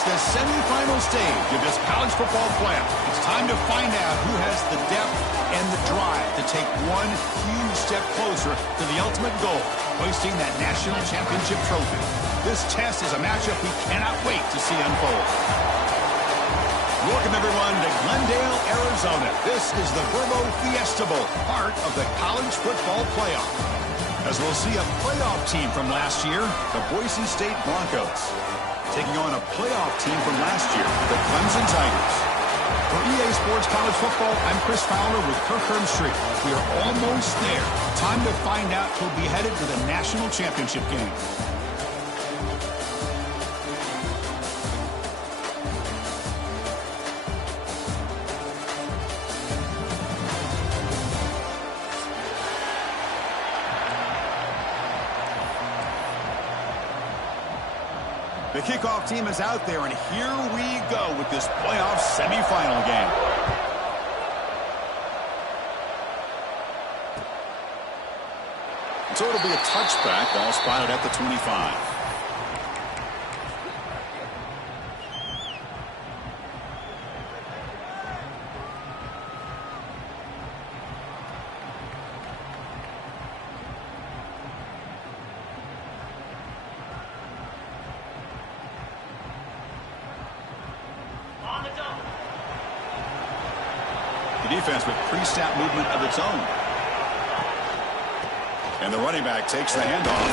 It's the semifinal stage of this college football playoff. It's time to find out who has the depth and the drive to take one huge step closer to the ultimate goal, hoisting that national championship trophy. This test is a matchup we cannot wait to see unfold. Welcome, everyone, to Glendale, Arizona. This is the Verbo Fiesta Bowl, part of the college football playoff. As we'll see a playoff team from last year, the Boise State Broncos, taking on a playoff team from last year, the Clemson Tigers. For EA Sports College Football, I'm Chris Fowler with Kirk Herbstreit. We are almost there. Time to find out who'll be headed to the national championship game. The kickoff team is out there, and here we go with this playoff semifinal game. So it'll be a touchback, ball spotted at the 25. Defense with pre-snap movement of its own. And the running back takes the handoff.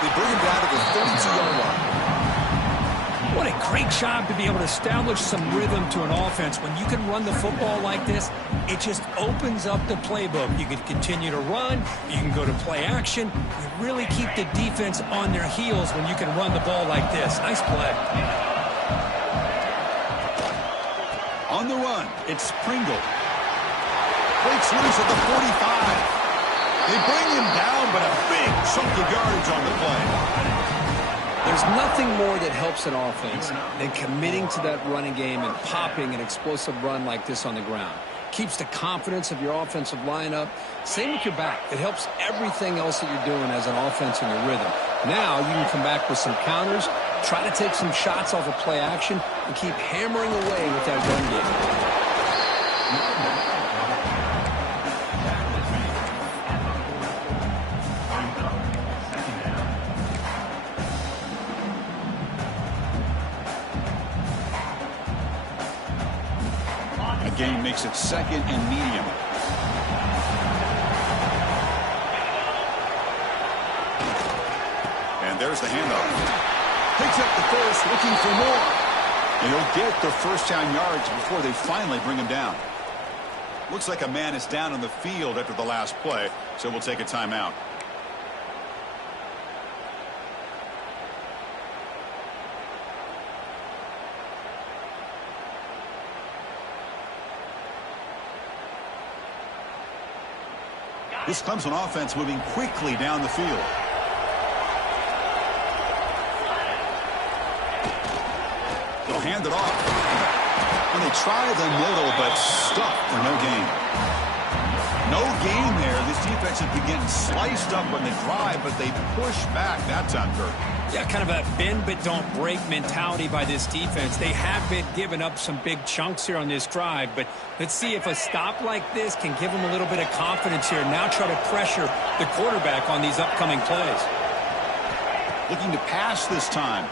They bring him down to the 32-yard line. What a great job to be able to establish some rhythm to an offense. When you can run the football like this, it just opens up the playbook. You can continue to run. You can go to play action. You really keep the defense on their heels when you can run the ball like this. Nice play. On the run, it's Pringle. Breaks loose at the 45. They bring him down, but a big chunk of yardage on the play. There's nothing more that helps an offense than committing to that running game and popping an explosive run like this on the ground. Keeps the confidence of your offensive lineup. Same with your back. It helps everything else that you're doing as an offense in your rhythm. Now you can come back with some counters, try to take some shots off of play action, and keep hammering away with that run game. Game makes it second and medium. And there's the handoff. Picks up the first, looking for more. And he'll get the first down yards before they finally bring him down. Looks like a man is down on the field after the last play, so we'll take a timeout. This Clemson offense moving quickly down the field. They'll hand it off. And they try the middle, but stuck for no gain. No gain there. This defense has been getting sliced up on the drive, but they push back that time, Kirk. Yeah, kind of a bend but don't break mentality by this defense. They have been giving up some big chunks here on this drive, but let's see if a stop like this can give them a little bit of confidence here. Now try to pressure the quarterback on these upcoming plays. Looking to pass this time.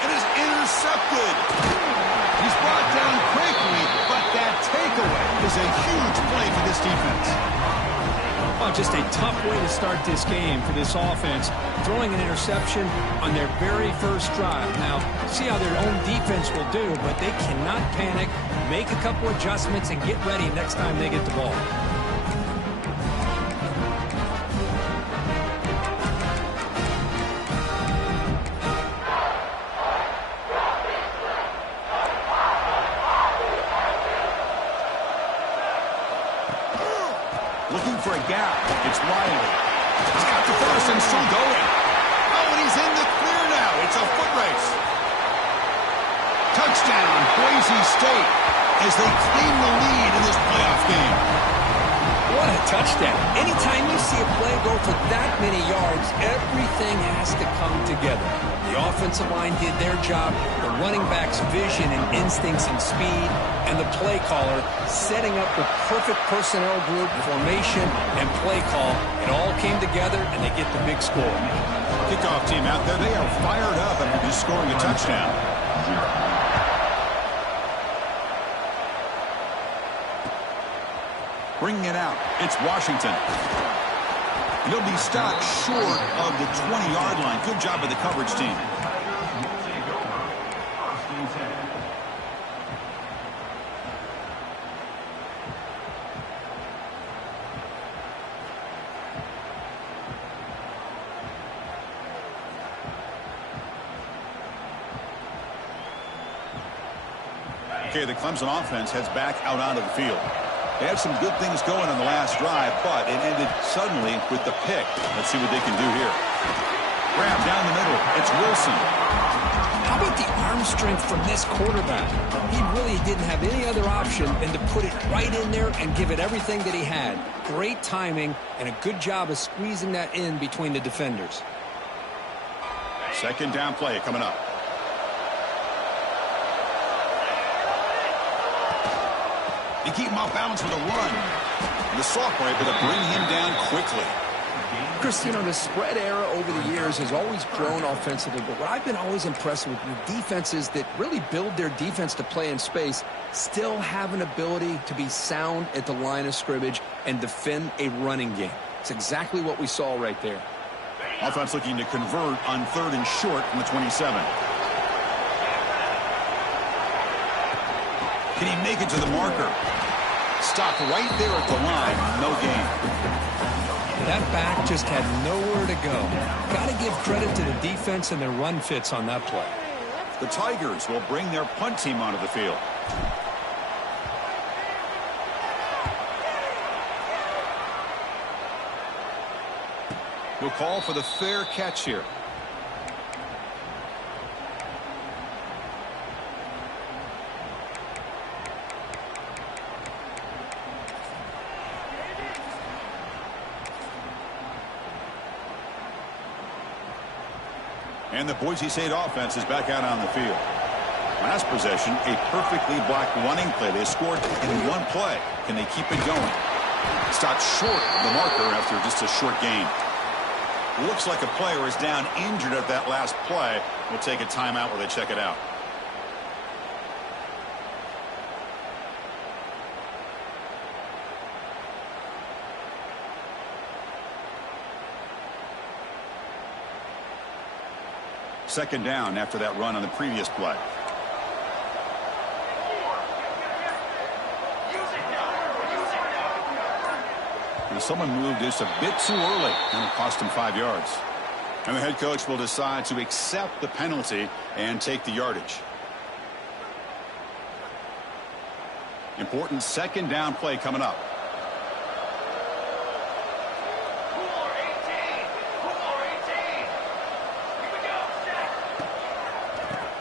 It is intercepted. He's brought down quickly, but that takeaway is a huge play for this defense. Oh, just a tough way to start this game for this offense, throwing an interception on their very first drive. Now, see how their own defense will do, but they cannot panic, make a couple adjustments, and get ready next time they get the ball. Looking for a gap. It's Riley. He's got the first and still going. Oh, and he's in the clear now. It's a foot race. Touchdown, Boise State, as they claim the lead in this playoff game. What What a touchdown. Anytime you see a play go for that many yards, everything has to come together. The offensive line did their job, the running back's vision and instincts and speed, and the play caller setting up the perfect personnel group, formation, and play call. It all came together, and they get the big score. Kickoff team out there, they are fired up and will be scoring a touchdown. Bringing it out, it's Washington. He'll be stopped short of the 20-yard line. Good job by the coverage team. Okay, the Clemson offense heads back out onto the field. They had some good things going on the last drive, but it ended suddenly with the pick. Let's see what they can do here. Grab down the middle. It's Wilson. How about the arm strength from this quarterback? He really didn't have any other option than to put it right in there and give it everything that he had. Great timing and a good job of squeezing that in between the defenders. Second down play coming up. They keep him off balance with a run. And the sophomore able to bring him down quickly. Chris, you know, the spread era over the years has always grown offensively, but what I've been always impressed with defenses that really build their defense to play in space still have an ability to be sound at the line of scrimmage and defend a running game. It's exactly what we saw right there. Offense looking to convert on 3rd and short from the 27. Can he make it to the marker? Stopped right there at the line. No gain. That back just had nowhere to go. Got to give credit to the defense and their run fits on that play. The Tigers will bring their punt team onto the field. We'll call for the fair catch here. And the Boise State offense is back out on the field. Last possession, a perfectly blocked running play. They scored in one play. Can they keep it going? Stopped short of the marker after just a short gain. Looks like a player is down injured at that last play. We'll take a timeout while they check it out. Second down after that run on the previous play. And someone moved just a bit too early, and it cost him 5 yards. And the head coach will decide to accept the penalty and take the yardage. Important second down play coming up.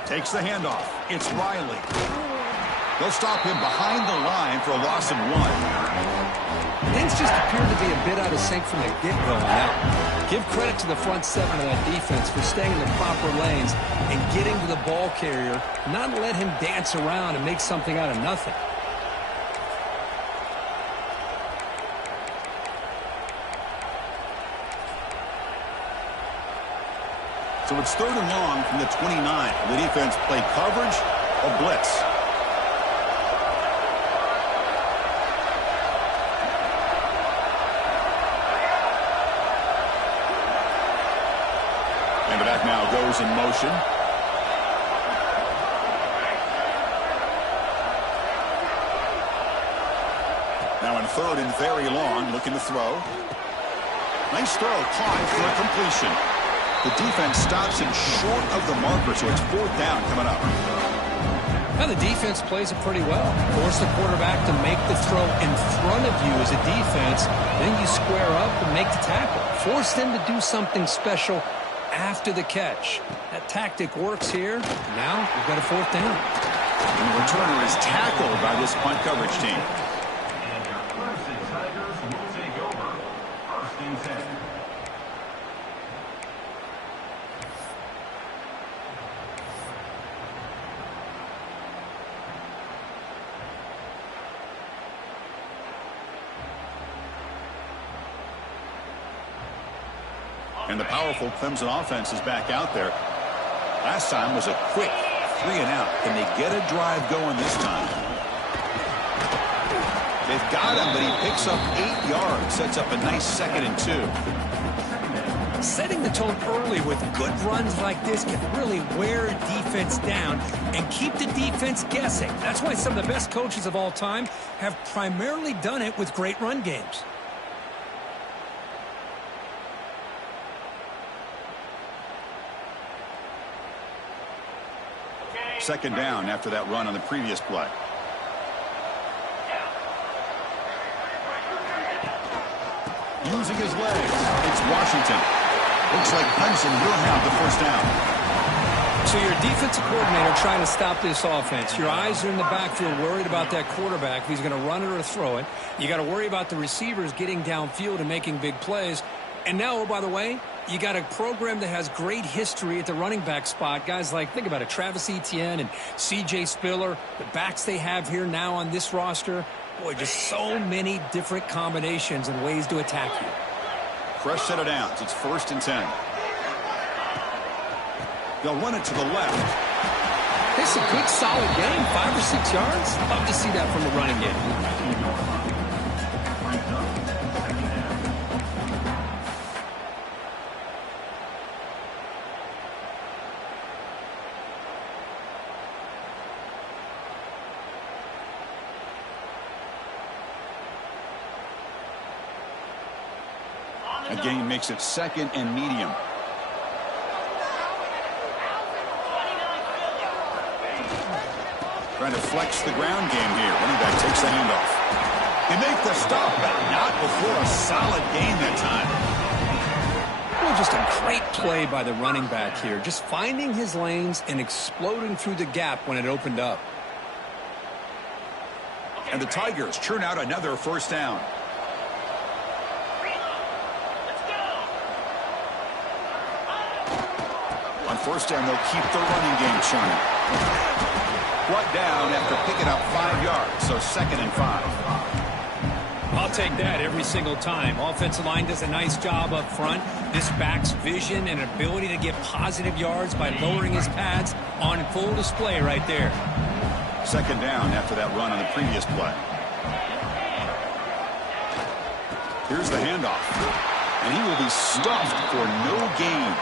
Takes the handoff. It's Riley. They'll stop him behind the line for a loss of 1. Things just appear to be a bit out of sync from the get-go now. Give credit to the front seven of that defense for staying in the proper lanes and getting to the ball carrier, not let him dance around and make something out of nothing. So it's 3rd and long from the 29. The defense play coverage or blitz. And the back now goes in motion. Now in 3rd and very long, looking to throw. Nice throw, caught for a completion. The defense stops him short of the marker, so it's 4th down coming up. Now the defense plays it pretty well. Force the quarterback to make the throw in front of you as a defense. Then you square up and make the tackle. Force them to do something special after the catch. That tactic works here. Now we've got a 4th down. And the returner is tackled by this punt coverage team. And the powerful Clemson offense is back out there. Last time was a quick 3-and-out. Can they get a drive going this time? They've got him, but he picks up 8 yards. Sets up a nice 2nd and 2. Setting the tone early with good runs like this can really wear defense down and keep the defense guessing. That's why some of the best coaches of all time have primarily done it with great run games. Second down after that run on the previous play. Using his legs, it's Washington. Looks like Clemson will have the first down. So you're a defensive coordinator trying to stop this offense. Your eyes are in the backfield worried about that quarterback if he's going to run it or throw it. You got to worry about the receivers getting downfield and making big plays. And now, oh, by the way, you got a program that has great history at the running back spot. Guys like, think about it, Travis Etienne and C.J. Spiller, the backs they have here now on this roster. Boy, just so many different combinations and ways to attack you. Fresh set of downs. It's 1st and 10. They'll run it to the left. This is a good, solid game, 5 or 6 yards. Love to see that from the running game. A gain makes it 2nd and medium. Trying to flex the ground game here. Running back takes the handoff. They make the stop, but not before a solid gain that time. Well, just a great play by the running back here. Just finding his lanes and exploding through the gap when it opened up. And the Tigers churn out another first down. On first down, they'll keep the running game churning. Brought down after picking up 5 yards, so 2nd and 5. I'll take that every single time. Offensive line does a nice job up front. This back's vision and ability to get positive yards by lowering his pads on full display right there. 2nd down after that run on the previous play. Here's the handoff. And he will be stuffed for no gain.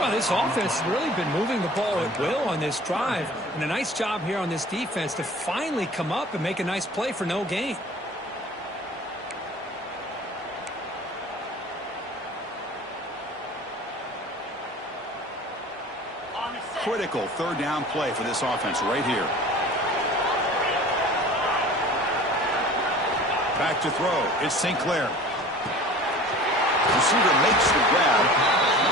Well, this offense has really been moving the ball at will on this drive. And a nice job here on this defense to finally come up and make a nice play for no gain. Critical 3rd down play for this offense right here. Back to throw. It's St. Clair. Receiver makes the grab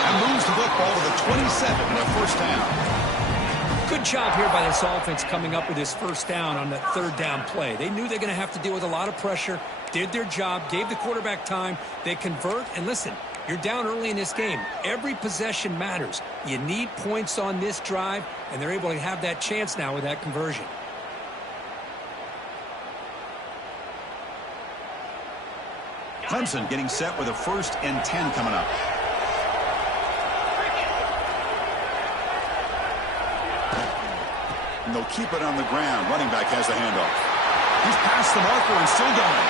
and moves the football to the 27 and a first down. Good job here by this offense coming up with this first down on the 3rd down play. They knew they're going to have to deal with a lot of pressure, did their job, gave the quarterback time. They convert, and listen, you're down early in this game. Every possession matters. You need points on this drive, and they're able to have that chance now with that conversion. Clemson getting set with a 1st and 10 coming up. And they'll keep it on the ground. Running back has the handoff. He's past the marker and still going.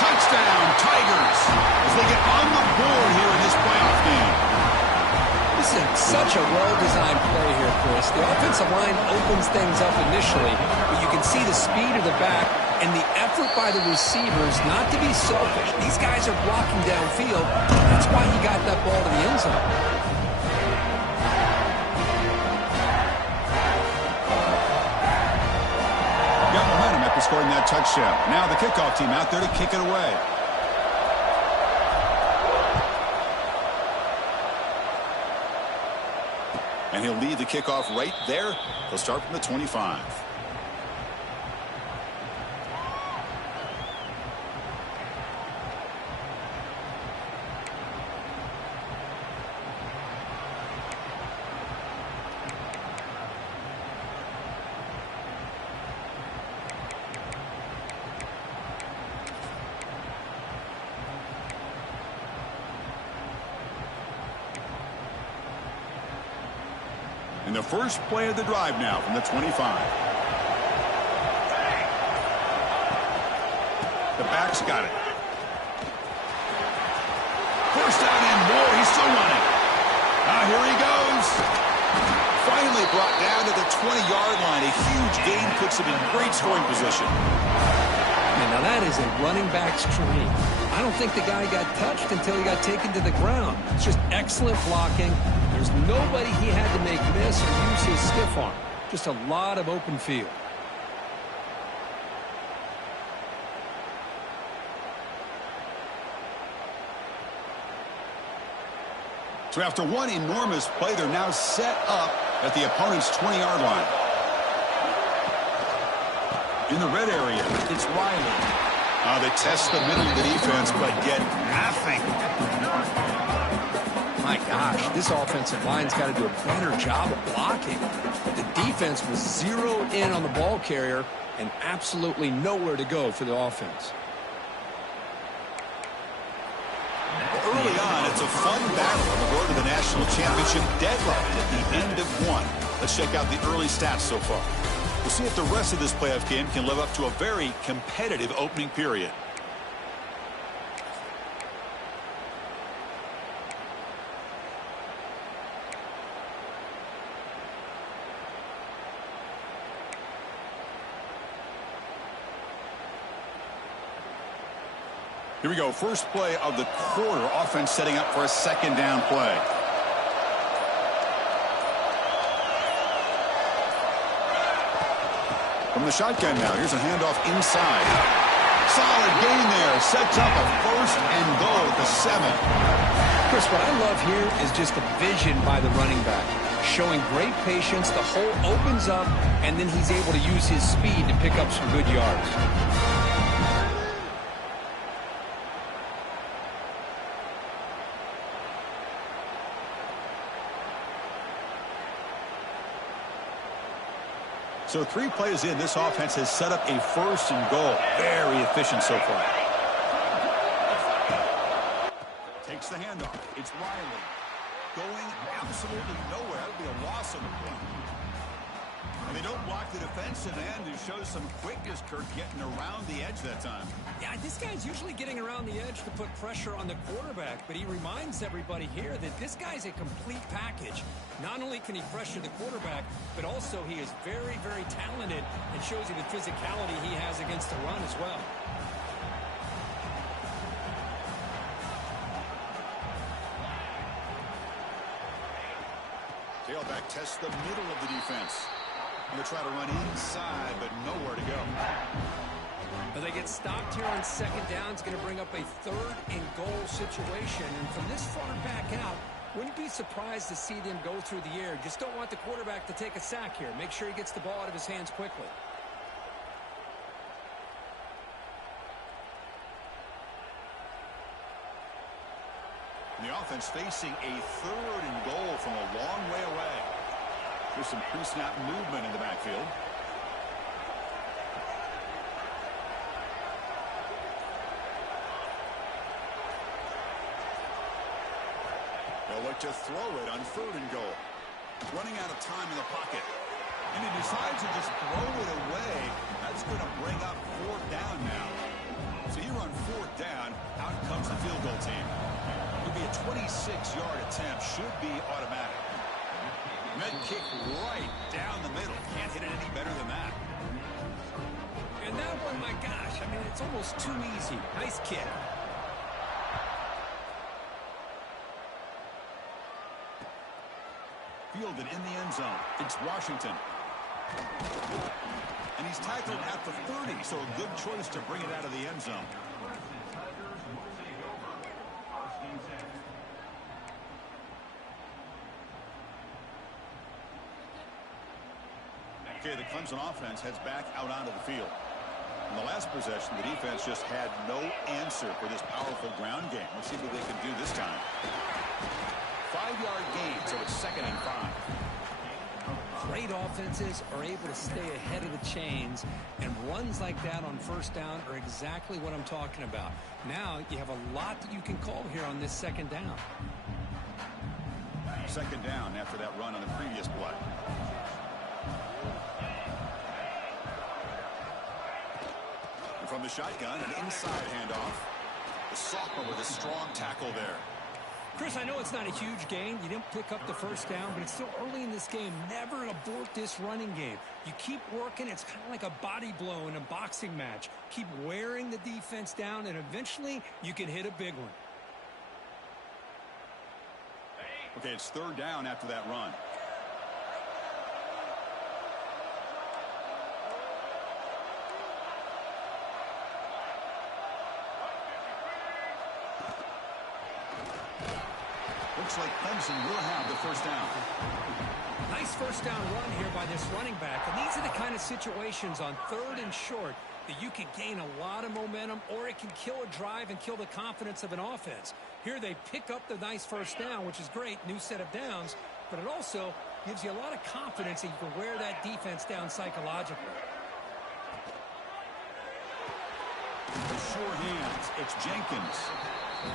Touchdown, Tigers, as they get on the board here in this playoff game. This is such a well-designed play here, Chris. The offensive line opens things up initially, but you can see the speed of the back and the effort by the receivers not to be selfish. These guys are blocking downfield. That's why he got that ball to the end zone. Got momentum after scoring that touchdown. Now the kickoff team out there to kick it away. And he'll lead the kickoff right there. They'll start from the 25. And the first play of the drive now from the 25. The back's got it. First down and more. He's still running. Here he goes. Finally brought down to the 20-yard line. A huge gain puts him in great scoring position. Now that is a running back's dream. I don't think the guy got touched until he got taken to the ground. It's just excellent blocking. There's nobody he had to make miss or use his stiff arm. Just a lot of open field. So after one enormous play, they're now set up at the opponent's 20-yard line. In the red area, it's Riley. They test the middle of the defense, but get nothing. My gosh, this offensive line's got to do a better job of blocking. The defense was zeroed in on the ball carrier and absolutely nowhere to go for the offense. Early on, it's a fun battle on the road to the national championship deadline at the end of one. Let's check out the early stats so far. We'll see if the rest of this playoff game can live up to a very competitive opening period. Here we go. First play of the quarter. Offense setting up for a second down play. From the shotgun now. Here's a handoff inside. Solid gain there. Sets up a first and goal at the 7. Chris, what I love here is just the vision by the running back. Showing great patience. The hole opens up, and then he's able to use his speed to pick up some good yards. So 3 plays in, this offense has set up a first and goal. Very efficient so far. Takes the handoff. It's Riley. Going absolutely nowhere. That would be a loss on the play. And they don't block the defensive end, who shows some quickness, Kirk, getting around the edge that time. Yeah, this guy's usually getting around the edge to put pressure on the quarterback, but he reminds everybody here that this guy's a complete package. Not only can he pressure the quarterback, but also he is very, very talented and shows you the physicality he has against the run as well. Tailback tests the middle of the defense. Going to try to run inside, but nowhere to go. But they get stopped here on second down. It's going to bring up a third and goal situation. And from this far back out, wouldn't be surprised to see them go through the air. Just don't want the quarterback to take a sack here. Make sure he gets the ball out of his hands quickly. The offense facing a third and goal from a long way away. There's some pre-snap movement in the backfield. They'll look to throw it on third and goal. Running out of time in the pocket. And he decides to just throw it away. That's going to bring up 4th down now. So here on 4th down, out comes the field goal team. It'll be a 26-yard attempt. Should be automatic. Med kick right down the middle. Can't hit it any better than that. And that one, my gosh, I mean, it's almost too easy. Nice kick. Fielded in the end zone. It's Washington. And he's tackled at the 30, so a good choice to bring it out of the end zone. Okay, the Clemson offense heads back out onto the field. In the last possession, the defense just had no answer for this powerful ground game. Let's see what they can do this time. 5-yard gain, so it's 2nd and 5. Great offenses are able to stay ahead of the chains, and runs like that on first down are exactly what I'm talking about. Now you have a lot that you can call here on this second down. Second down after that run on the previous play. And from the shotgun, an inside handoff. The sophomore with a strong tackle there. Chris, I know it's not a huge gain. You didn't pick up the first down, but it's still early in this game. Never abort this running game. You keep working. It's kind of like a body blow in a boxing match. Keep wearing the defense down, and eventually you can hit a big one. Okay, it's third down after that run. Looks like Clemson will have the first down. Nice first down run here by this running back. And these are the kind of situations on third and short that you can gain a lot of momentum, or it can kill a drive and kill the confidence of an offense. Here they pick up the nice first down, which is great, new set of downs, but it also gives you a lot of confidence that you can wear that defense down psychologically. The sure hands, it's Jenkins.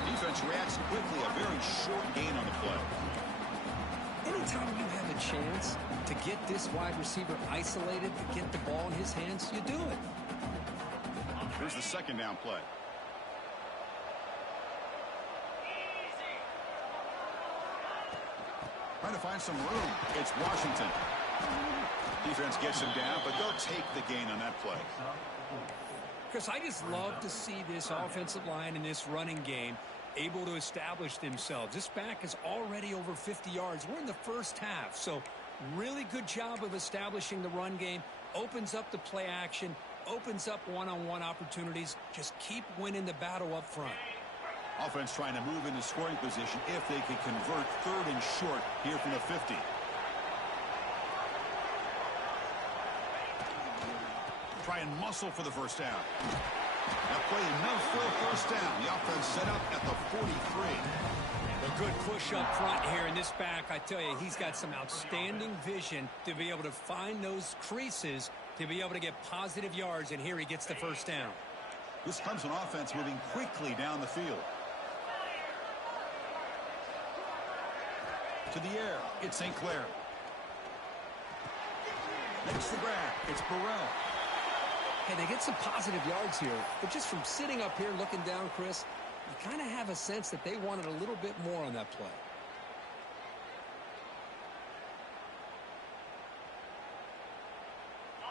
Defense reacts quickly, a very short gain on the play. Anytime you have a chance to get this wide receiver isolated, to get the ball in his hands, you do it. Here's the second down play. Trying to find some room. It's Washington. Defense gets him down, but they'll take the gain on that play. Chris, I just love to see this offensive line in this running game able to establish themselves. This back is already over 50 yards. We're in the first half, so really good job of establishing the run game. Opens up the play action, opens up one-on-one opportunities. Just keep winning the battle up front. Offense trying to move into scoring position if they can convert third and short here from the 50. Try and muscle for the first down. That play enough for a first down. The offense set up at the 43. A good push up front here in this back. I tell you, he's got some outstanding vision to be able to find those creases to be able to get positive yards, and here he gets the first down. This comes an offense moving quickly down the field. To the air, it's St. Clair. Makes the grab, it's Burrell. Hey, they get some positive yards here, but just from sitting up here looking down, Chris, you kind of have a sense that they wanted a little bit more on that play.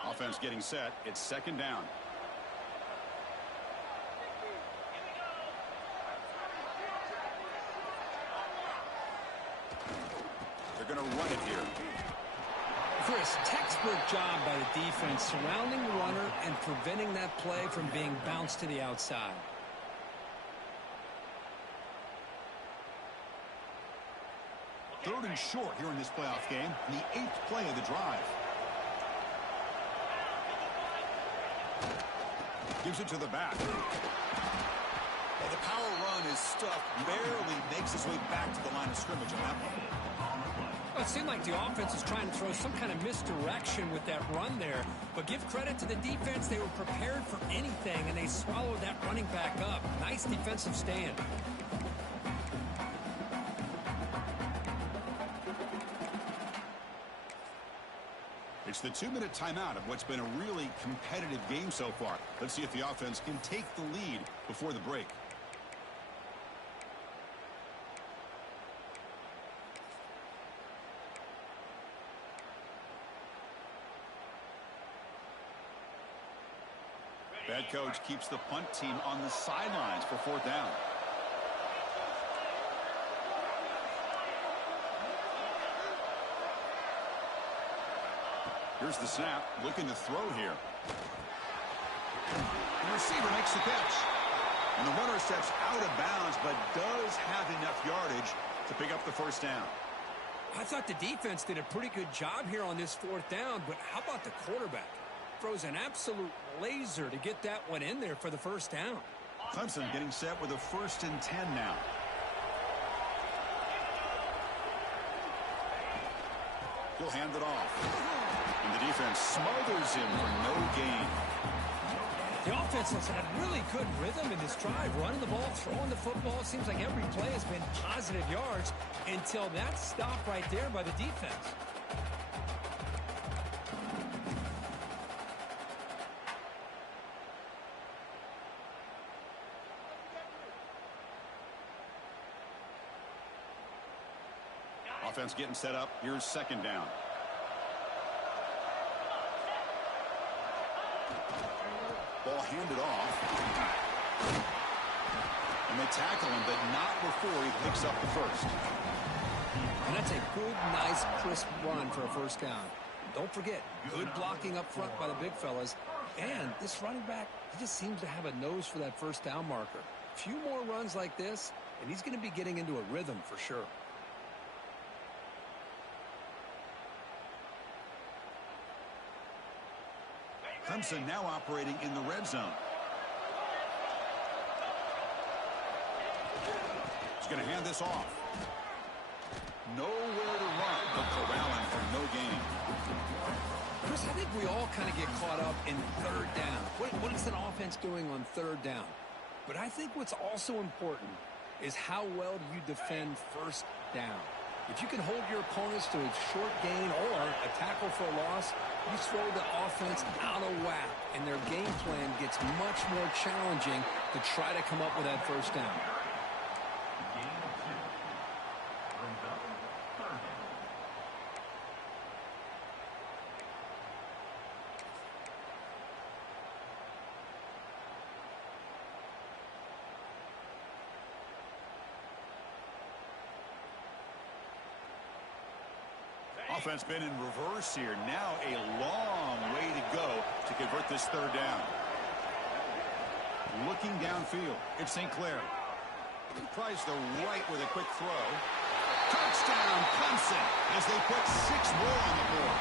Offense getting set. It's second down. They're going to run it here. Chris, textbook job by the defense surrounding the runner and preventing that play from being bounced to the outside. Third and short here in this playoff game, the 8th play of the drive. Gives it to the back. And the power run is stuffed, barely makes his way back to the line of scrimmage on that one. Well, it seemed like the offense was trying to throw some kind of misdirection with that run there. But give credit to the defense. They were prepared for anything, and they swallowed that running back up. Nice defensive stand. It's the 2-minute timeout of what's been a really competitive game so far. Let's see if the offense can take the lead before the break. Head coach keeps the punt team on the sidelines for fourth down. Here's the snap, looking to throw here. The receiver makes the catch. And the runner steps out of bounds, but does have enough yardage to pick up the first down. I thought the defense did a pretty good job here on this fourth down, but how about the quarterback? Throws an absolute laser to get that one in there for the first down. Clemson getting set with a 1st and 10 now. He'll hand it off. And the defense smothers him for no gain. The offense has had really good rhythm in this drive, running the ball, throwing the football. It seems like every play has been positive yards until that stop right there by the defense. Offense getting set up. Here's second down. Ball handed off. And they tackle him, but not before he picks up the first. And that's a good, nice, crisp run for a first down. Don't forget, good blocking up front by the big fellas. And this running back, he just seems to have a nose for that first down marker. A few more runs like this, and he's going to be getting into a rhythm for sure. Clemson now operating in the red zone. He's going to hand this off. Nowhere to run, but corralling for no gain. Chris, I think we all kind of get caught up in third down. What is an offense doing on third down? But I think what's also important is how well do you defend first down. If you can hold your opponents to a short gain or a tackle for a loss, you throw the offense out of whack, and their game plan gets much more challenging to try to come up with that first down. Offense been in reverse here. Now a long way to go to convert this third down. Looking downfield, it's St. Clair. He tries the right with a quick throw. Touchdown, Clemson, as they put 6 more on the board.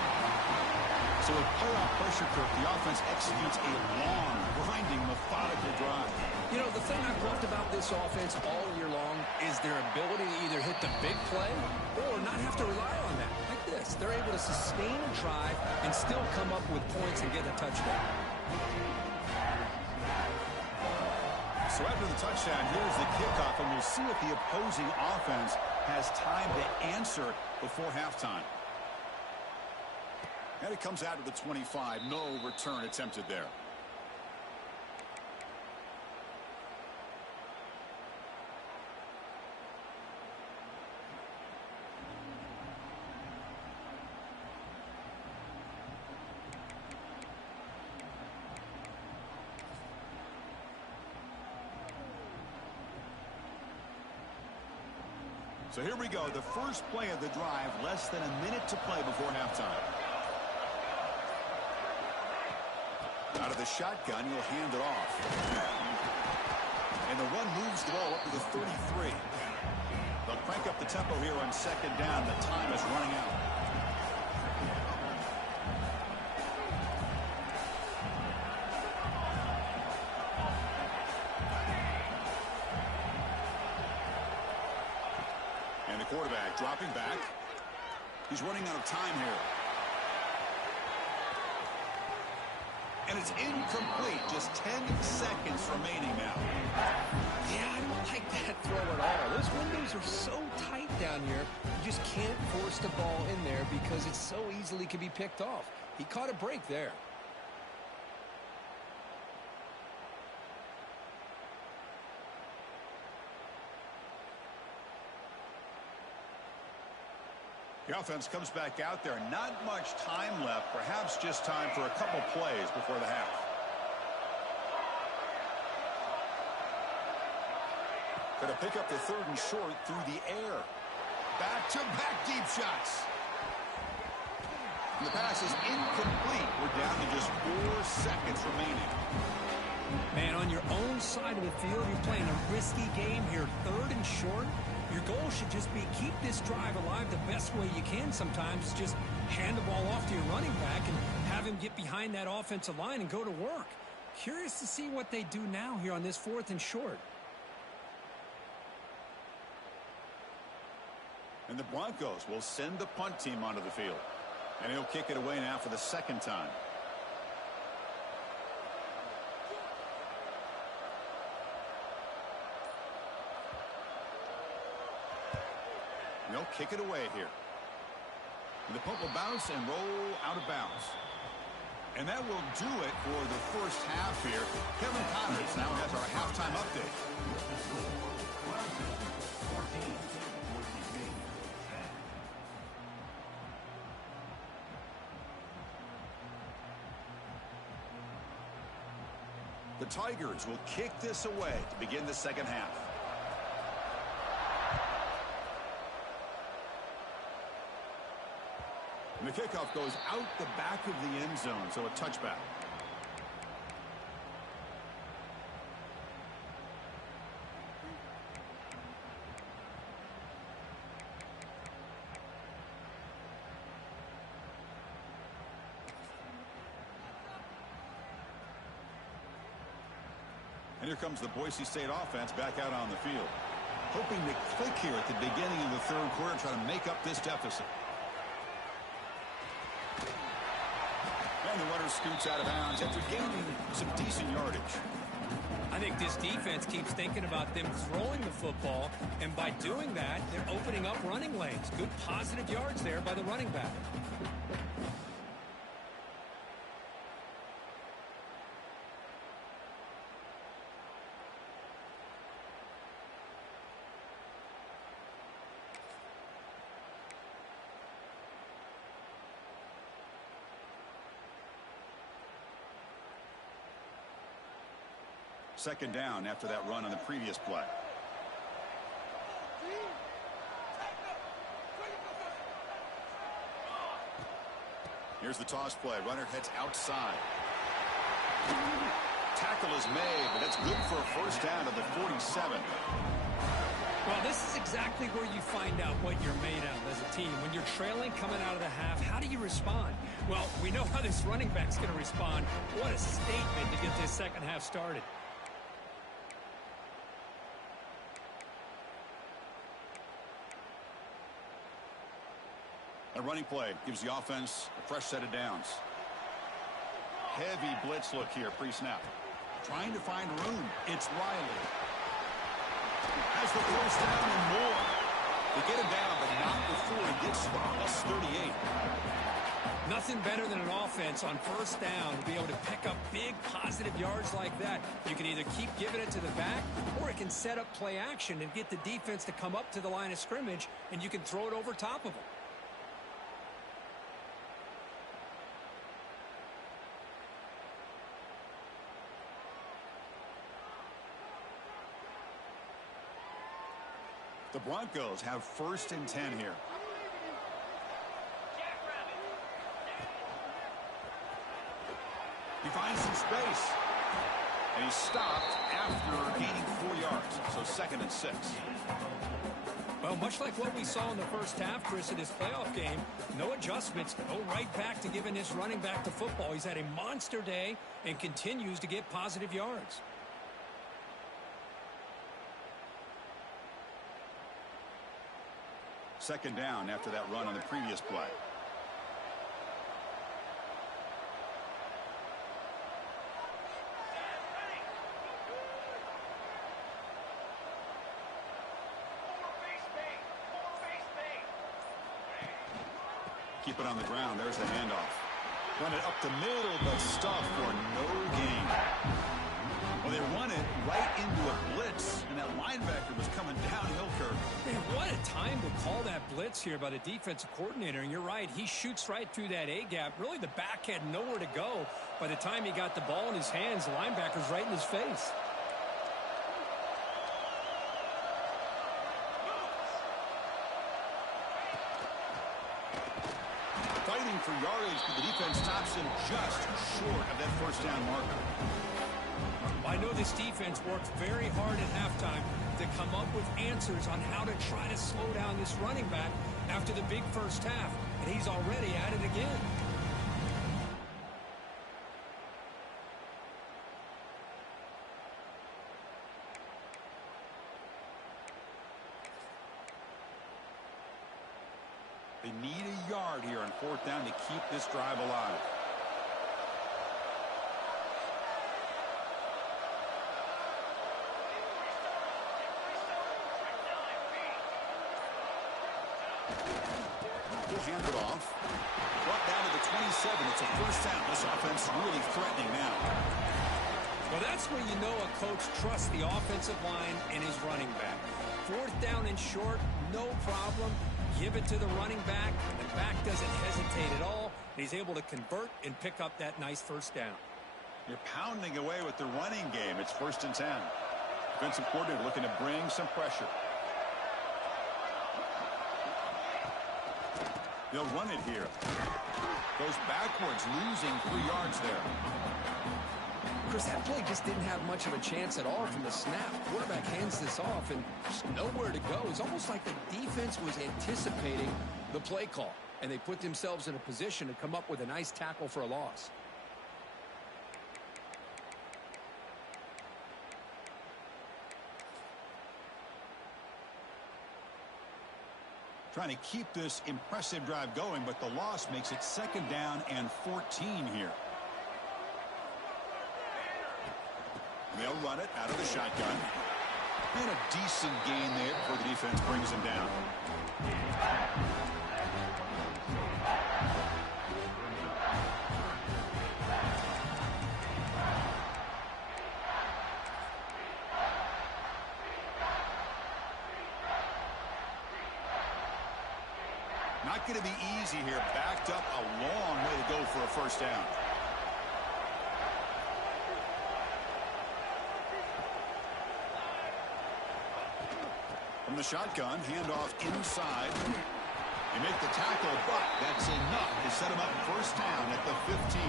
So with playoff pressure, Kirk, the offense executes a long, grinding, methodical drive. You know, the thing I've loved about this offense all year long is their ability to either hit the big play or not have to rely on that. Like this, they're able to sustain a drive and still come up with points and get a touchdown. So after the touchdown, here's the kickoff, and we'll see if the opposing offense has time to answer before halftime. And it comes out of the 25. No return attempted there. So here we go, the first play of the drive, less than a minute to play before halftime. Out of the shotgun, he'll hand it off. And the run moves the ball up to the 33. They'll crank up the tempo here on second down. The time is running out. And the quarterback dropping back. He's running out of time here. And it's incomplete. Just 10 seconds remaining now. Yeah, I don't like that throw at all. Those windows are so tight down here. You just can't force the ball in there because it so easily can be picked off. He caught a break there. The offense comes back out there. Not much time left. Perhaps just time for a couple plays before the half. Going to pick up the third and short through the air. Back-to-back deep shots. And the pass is incomplete. We're down to just 4 seconds remaining. Man, on your own side of the field, you're playing a risky game here. Third and short. Your goal should just be keep this drive alive the best way you can sometimes. Just hand the ball off to your running back and have him get behind that offensive line and go to work. Curious to see what they do now here on this 4th and short. And the Broncos will send the punt team onto the field. And he'll kick it away now for the second time. They'll kick it away here. And the punt will bounce and roll out of bounds. And that will do it for the first half here. Kevin Connors now has our halftime update. The Tigers will kick this away to begin the second half. And the kickoff goes out the back of the end zone, so a touchback. And here comes the Boise State offense back out on the field. Hoping to click here at the beginning of the third quarter, trying to make up this deficit. And the runner scoots out of bounds after gaining some decent yardage. I think this defense keeps thinking about them throwing the football, and by doing that, they're opening up running lanes. Good positive yards there by the running back. Second down after that run on the previous play. Here's the toss play. Runner heads outside. Tackle is made, but that's good for a first down at the 47. Well, this is exactly where you find out what you're made of as a team. When you're trailing coming out of the half, how do you respond? Well, we know how this running back's going to respond. What a statement to get this second half started. A running play gives the offense a fresh set of downs. Heavy blitz look here pre-snap. Trying to find room. It's Riley. Has the first down and more. They get him down, but not before he gets to the plus 38. Nothing better than an offense on first down to be able to pick up big positive yards like that. You can either keep giving it to the back, or it can set up play action and get the defense to come up to the line of scrimmage, and you can throw it over top of them. The Broncos have first and 10 here. He finds some space. And he's stopped after gaining 4 yards. So second and 6. Well, much like what we saw in the first half, Chris, in this playoff game, no adjustments, go right back to giving this running back the football. He's had a monster day and continues to get positive yards. Second down after that run on the previous play. Keep it on the ground. There's the handoff. Run it up the middle, but stuffed for no gain. Well, they run it right into a blitz, and that linebacker was coming downhill curve. Man, what a time to call that blitz here by the defensive coordinator. And you're right, he shoots right through that A-gap. Really, the back had nowhere to go. By the time he got the ball in his hands, the linebacker's right in his face. Fighting for yardage, but the defense stops him just short of that first down marker. I know this defense worked very hard at halftime to come up with answers on how to try to slow down this running back after the big first half, and he's already at it again. They need a yard here on fourth down to keep this drive alive. it off. Brought down to the 27. It's a first down. This offense really threatening now. Well, that's where you know a coach trusts the offensive line and his running back. Fourth down and short, no problem. Give it to the running back. The back doesn't hesitate at all. He's able to convert and pick up that nice first down. You're pounding away with the running game. It's 1st and 10. Defensive coordinator looking to bring some pressure. They'll run it here. Goes backwards, losing 3 yards there. Chris, that play just didn't have much of a chance at all from the snap. Quarterback hands this off and just nowhere to go. It's almost like the defense was anticipating the play call, and they put themselves in a position to come up with a nice tackle for a loss. Trying to keep this impressive drive going, but the loss makes it 2nd down and 14 here. They'll run it out of the shotgun. And a decent gain there before the defense brings him down. Not going to be easy here. Backed up a long way to go for a first down. From the shotgun, handoff inside. They make the tackle, but that's enough to set him up first down at the 15.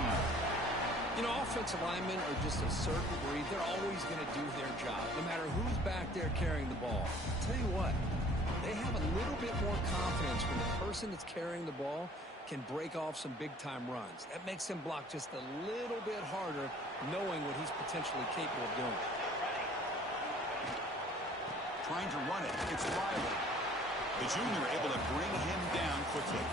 You know, offensive linemen are just a certain breed. They're always going to do their job, no matter who's back there carrying the ball. I'll tell you what, they have a little bit more confidence when the person that's carrying the ball can break off some big-time runs. That makes him block just a little bit harder, knowing what he's potentially capable of doing. Trying to run it. It's Riley. The junior able to bring him down quickly.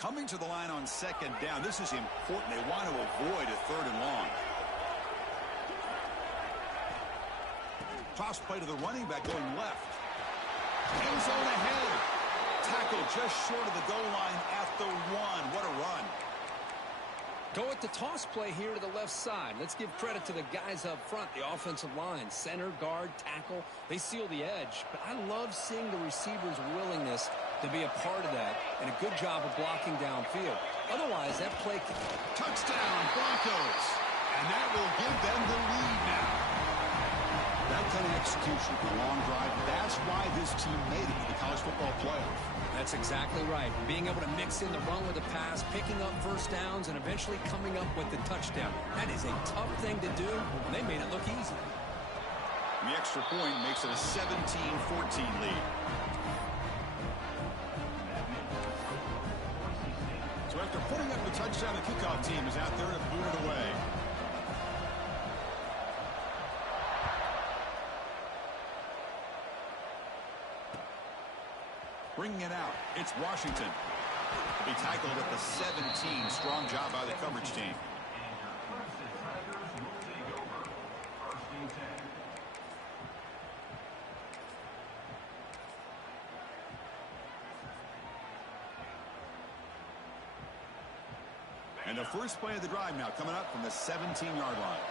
Coming to the line on 2nd down. This is important. They want to avoid a 3rd and long. Toss play to the running back going left. End zone ahead. Tackle just short of the goal line at the 1. What a run. Go with the toss play here to the left side. Let's give credit to the guys up front, the offensive line, center, guard, tackle. They seal the edge. But I love seeing the receiver's willingness to be a part of that and a good job of blocking downfield. Otherwise, that play can... Touchdown, Broncos. And that will give them the lead now. That kind of execution for a long drive, that's why this team made it to the college football playoff. That's exactly right. Being able to mix in the run with the pass, picking up first downs, and eventually coming up with the touchdown. That is a tough thing to do, and they made it look easy. The extra point makes it a 17-14 lead. So after putting up the touchdown, the kickoff team is out there to boot it away. Bringing it out, it's Washington. He tackled at the 17. Strong job by the coverage team. And the first play of the drive now coming up from the 17-yard line.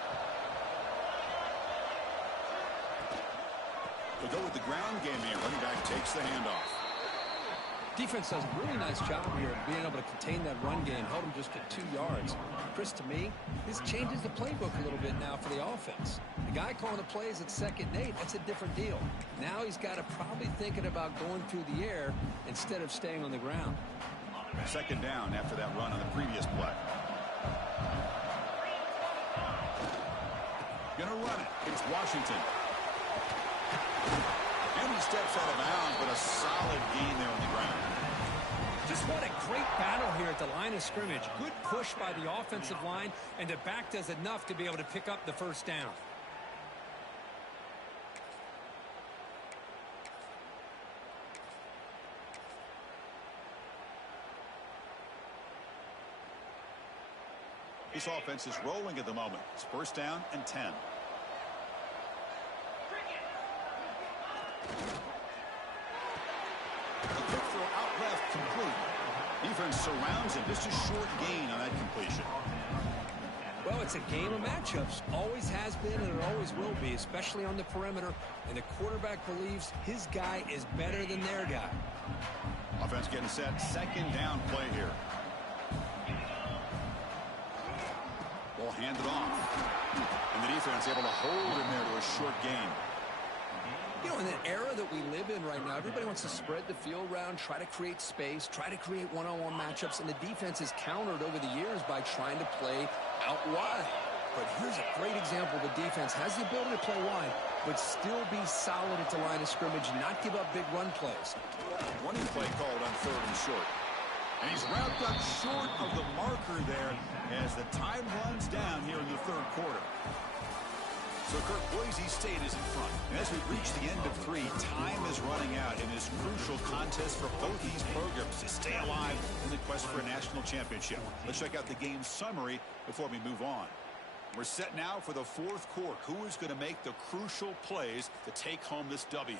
They'll go with the ground game here. Running back takes the handoff. Defense does a really nice job here of being able to contain that run game, held him just at 2 yards. Chris, to me, this changes the playbook a little bit now for the offense. The guy calling the plays at 2nd and 8, that's a different deal. Now he's got to probably thinking about going through the air instead of staying on the ground. 2nd down after that run on the previous play. Gonna run it. It's Washington. And he steps out of bounds, but a solid gain there on the ground. Just what a great battle here at the line of scrimmage. Good push by the offensive line, and the back does enough to be able to pick up the first down. This offense is rolling at the moment. It's first down and 10. A quick throw out left, complete. Defense surrounds him. Just a short gain on that completion. Well, it's a game of matchups. Always has been and it always will be, especially on the perimeter. And the quarterback believes his guy is better than their guy. Offense getting set. Second down play here. Ball handed off. And the defense able to hold him there to a short gain. You know, in the era that we live in right now, everybody wants to spread the field around, try to create space, try to create one-on-one matchups, and the defense is countered over the years by trying to play out wide. But here's a great example. The defense has the ability to play wide, but still be solid at the line of scrimmage and not give up big run plays. Running play called on third and short. And he's wrapped up short of the marker there as the time runs down here in the third quarter. So, Kirk, Boise State is in front. And as we reach the end of 3, time is running out in this crucial contest for both these programs to stay alive in the quest for a national championship. Let's check out the game summary before we move on. We're set now for the fourth quarter. Who is going to make the crucial plays to take home this W?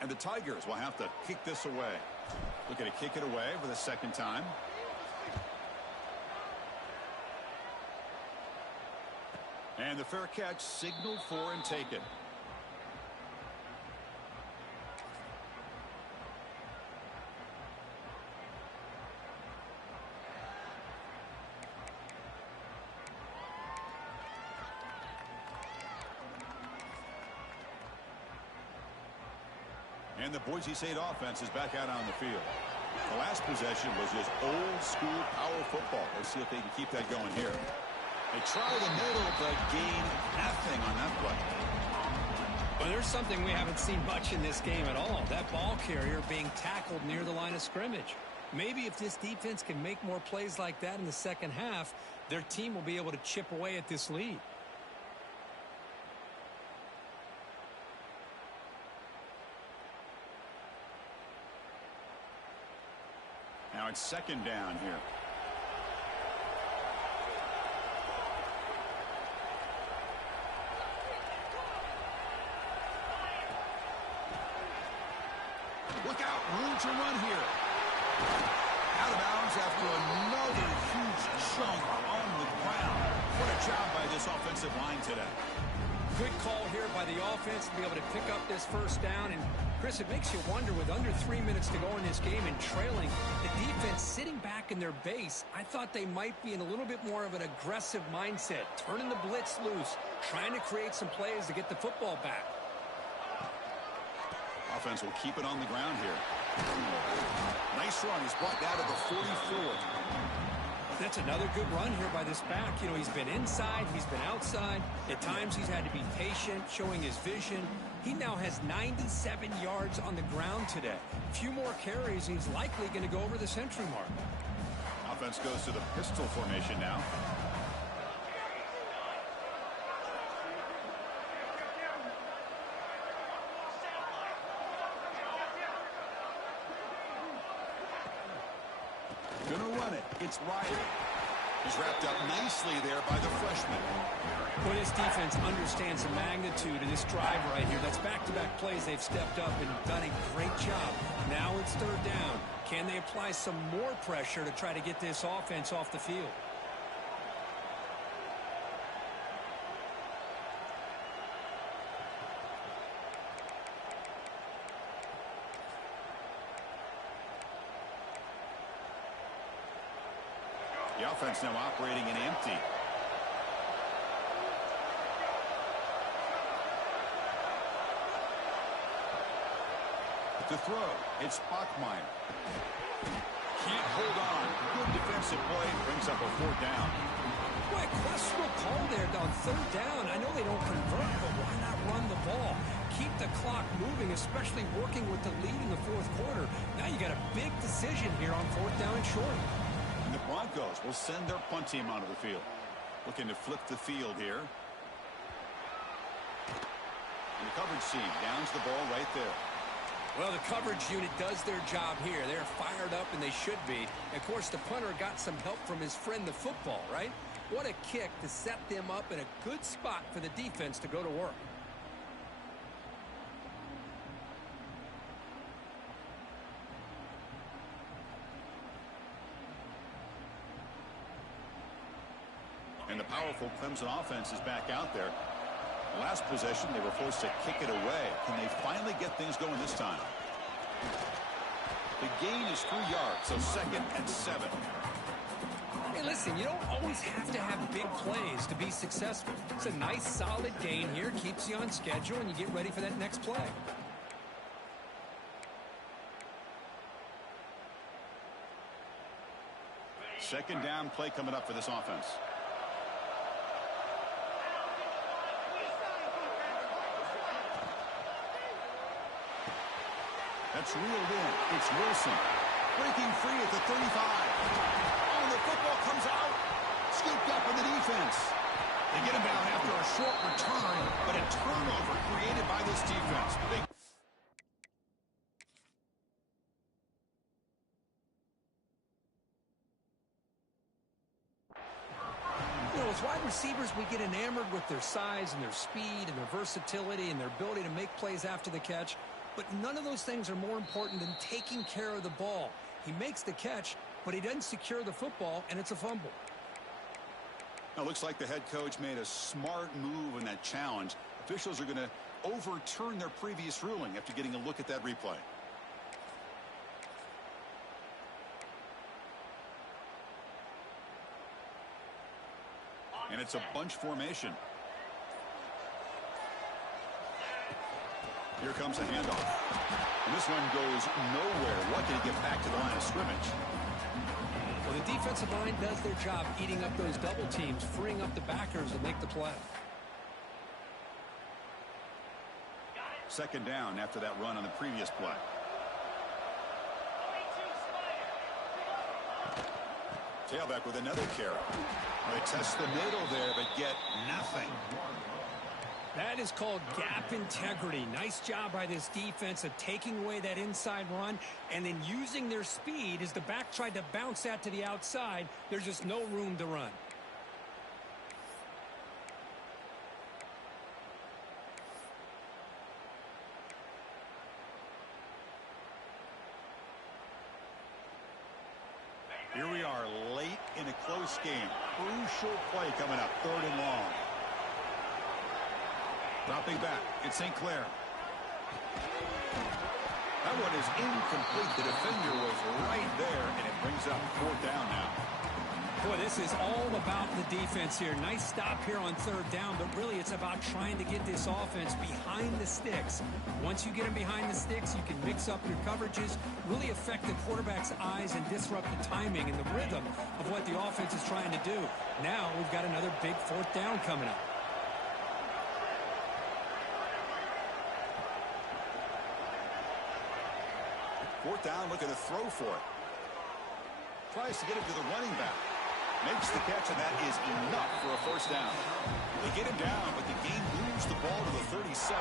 And the Tigers will have to kick this away. Looking to kick it away for the second time. And the fair catch signaled for and taken. And the Boise State offense is back out on the field. The last possession was just old school power football. Let's see if they can keep that going here. They try the middle, but gain nothing on that play. Well, there's something we haven't seen much in this game at all. That ball carrier being tackled near the line of scrimmage. Maybe if this defense can make more plays like that in the second half, their team will be able to chip away at this lead. Now it's second down here. Look out, room to run here. Out of bounds after another huge chunk on the ground. What a job by this offensive line today. Good call here by the offense to be able to pick up this first down. And, Chris, it makes you wonder, with under 3 minutes to go in this game and trailing, the defense sitting back in their base, I thought they might be in a little bit more of an aggressive mindset, turning the blitz loose, trying to create some plays to get the football back. Offense will keep it on the ground here. Nice run. He's brought down to the 44. That's another good run here by this back. You know, he's been inside, he's been outside. At times he's had to be patient, showing his vision. He now has 97 yards on the ground today. A few more carries, he's likely going to go over the century mark. Offense goes to the pistol formation now. Gonna run it. It's Riley. He's wrapped up nicely there by the freshman. Well, this defense understands the magnitude of this drive right here. That's back-to-back plays. They've stepped up and done a great job. Now it's third down. Can they apply some more pressure to try to get this offense off the field? The offense now operating in empty. To throw, it's Bachmeier. Can't hold on. Good defensive play, brings up a fourth down. Boy, questionable call there on third down. I know they don't convert, but why not run the ball? Keep the clock moving, especially working with the lead in the fourth quarter. Now you got a big decision here on fourth down and short. And the Broncos will send their punt team onto the field. Looking to flip the field here. And the coverage team downs the ball right there. Well, the coverage unit does their job here. They're fired up, and they should be. Of course, the punter got some help from his friend, the football, right? What a kick to set them up in a good spot for the defense to go to work. And the powerful Clemson offense is back out there. Last possession, they were forced to kick it away. Can they finally get things going this time? The gain is 3 yards, so 2nd and 7. Hey, listen, you don't always have to have big plays to be successful. It's a nice, solid gain here. Keeps you on schedule, and you get ready for that next play. Second down play coming up for this offense. That's reeled in. It's Wilson. Breaking free at the 35. Oh, the football comes out. Scooped up in the defense. They get him down after a short return, but a turnover created by this defense. You know, as wide receivers, we get enamored with their size and their speed and their versatility and their ability to make plays after the catch. But none of those things are more important than taking care of the ball. He makes the catch, but he doesn't secure the football, and it's a fumble. Now, looks like the head coach made a smart move in that challenge. Officials are going to overturn their previous ruling after getting a look at that replay. And it's a bunch formation. Here comes a handoff. And this one goes nowhere. Lucky to get back to the line of scrimmage. Well, the defensive line does their job eating up those double teams, freeing up the backers to make the play. Second down after that run on the previous play. Tailback with another carry. They test the middle there, but get nothing. That is called gap integrity. Nice job by this defense of taking away that inside run and then using their speed as the back tried to bounce that to the outside. There's just no room to run. Here we are late in a close game. Crucial play coming up, 3rd and long. Dropping back, it's St. Clair. That one is incomplete. The defender was right there, and it brings up 4th down now. Boy, this is all about the defense here. Nice stop here on 3rd down, but really it's about trying to get this offense behind the sticks. Once you get them behind the sticks, you can mix up your coverages, really affect the quarterback's eyes and disrupt the timing and the rhythm of what the offense is trying to do. Now we've got another big 4th down coming up. Fourth down, looking to throw for it. Tries to get it to the running back. Makes the catch, and that is enough for a 1st down. They get him down, but the game moves the ball to the 37.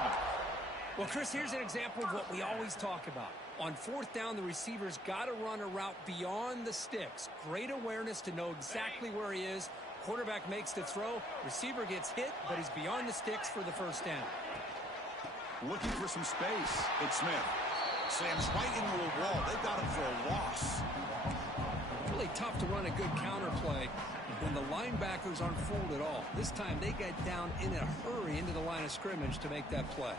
Well, Chris, here's an example of what we always talk about. On 4th down, the receiver's got to run a route beyond the sticks. Great awareness to know exactly where he is. Quarterback makes the throw. Receiver gets hit, but he's beyond the sticks for the 1st down. Looking for some space. It's Smith. Slams right into a wall. They've got him for a loss. Really tough to run a good counter play when the linebackers aren't fooled at all. This time they get down in a hurry into the line of scrimmage to make that play.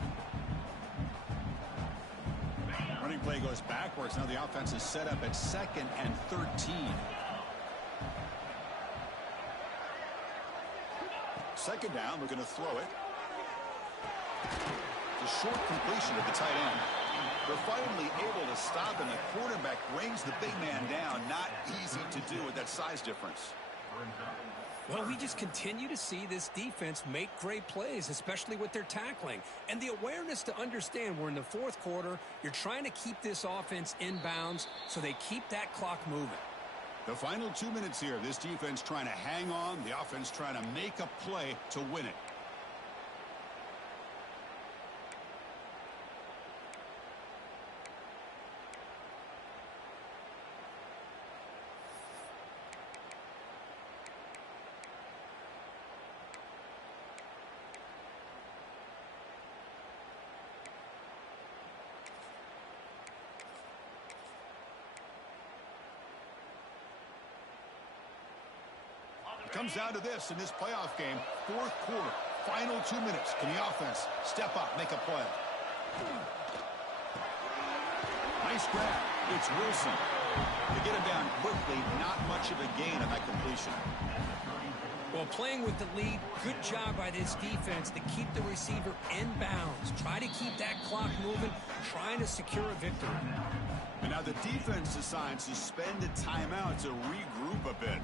Running play goes backwards. Now the offense is set up at 2nd and 13. 2nd down, we're going to throw it. The short completion of the tight end. They're finally able to stop, and the quarterback brings the big man down. Not easy to do with that size difference. Well, we just continue to see this defense make great plays, especially with their tackling. And the awareness to understand we're in the fourth quarter, you're trying to keep this offense in bounds so they keep that clock moving. The final 2 minutes here. This defense trying to hang on. The offense trying to make a play to win it. It comes down to this in this playoff game. Fourth quarter, final 2 minutes. Can the offense step up, make a play? Nice grab. It's Wilson. To get him down quickly, not much of a gain on that completion. Well, playing with the lead, good job by this defense to keep the receiver in bounds. Try to keep that clock moving, trying to secure a victory. And now the defense decides to spend a timeout to regroup a bit.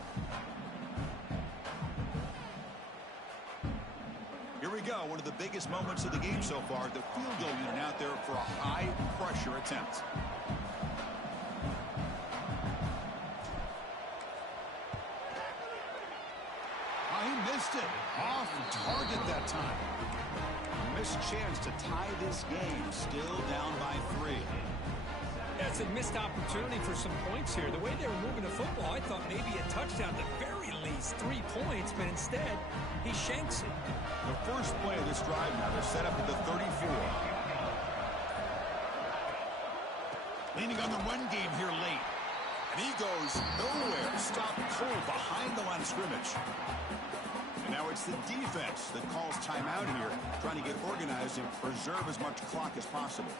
Here we go, one of the biggest moments of the game so far. The field goal unit out there for a high-pressure attempt. He missed it. Off target that time. Missed chance to tie this game. Still down by 3. That's a missed opportunity for some points here. The way they were moving the football, I thought maybe a touchdown at the very least, 3 points, but instead, he shanks it. The first play of this drive now, they're set up at the 34. Leaning on the run game here late. And he goes nowhere. Stopped cold behind the line of scrimmage. And now it's the defense that calls timeout here, trying to get organized and preserve as much clock as possible.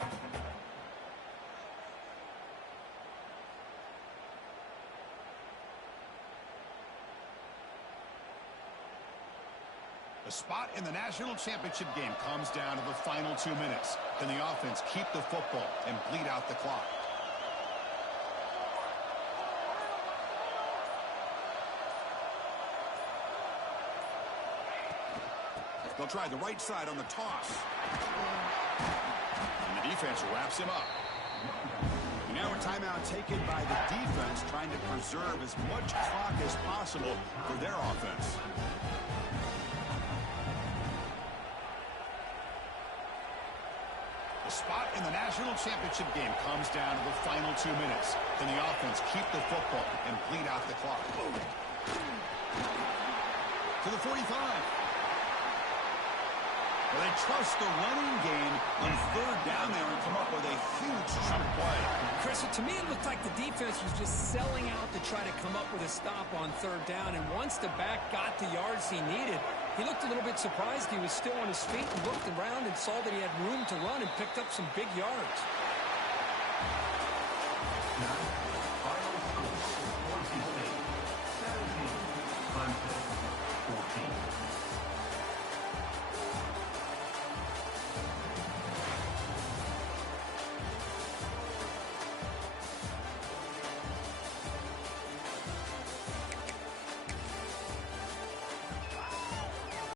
The spot in the national championship game comes down to the final 2 minutes. Can the offense keep the football and bleed out the clock? They'll try the right side on the toss. And the defense wraps him up. And now a timeout taken by the defense, trying to preserve as much clock as possible for their offense. The spot in the national championship game comes down to the final 2 minutes. Can the offense keep the football and bleed out the clock? To the 45. Well, they trust the running game on third down there and come up with a huge chunk play. Chris, to me it looked like the defense was just selling out to try to come up with a stop on third down, and once the back got the yards he needed, he looked a little bit surprised. He was still on his feet and looked around and saw that he had room to run and picked up some big yards. Final score, 46, 17, 14.